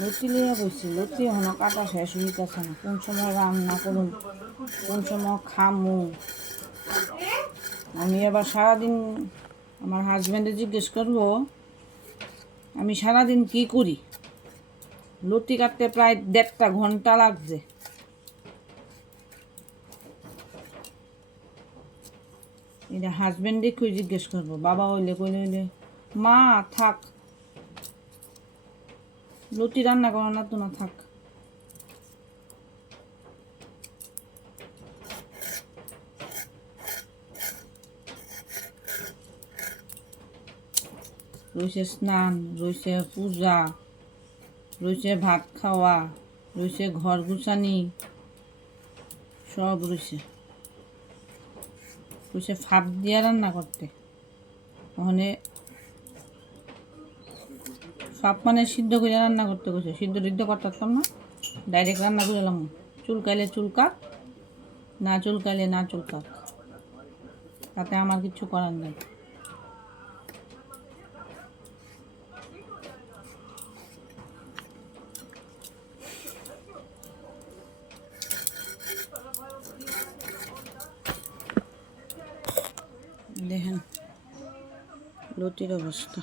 লতি লিয়া বসছি, লতি এখনো কাটা শেষ হইতেছে না। কোন সময় রান্না করুন, কোন সময় খামু। আমি এবার সারাদিন আমার হাজব্যান্ডে জিজ্ঞেস করবো আমি সারাদিন কি করি। লতি কাটতে প্রায় 1.5 ঘন্টা লাগছে। এটা হাজব্যান্ডে কই জিজ্ঞেস করবো। বাবা হইলে কইলে মা থাক, লতি রান্না করো না তো, না থাক। রয়েছে স্নান, রয়েছে পূজা, রয়েছে ভাত খাওয়া, রয়েছে ঘর গুছানি, সব রয়েছে। রয়েছে ফাপ দিয়া রান্না করতে। ওখানে ফাপ মানে সিদ্ধ করে রান্না করতে গেছে। সিদ্ধ টিদ্ধ করতে পারতাম না, ডাইরেক্ট রান্না করে এলাম। চুলকাইলে চুলকাক, না চুলকাইলে না চুলকাক, তাতে আমার কিছু করার নেই। দেখেন লতির অবস্থা।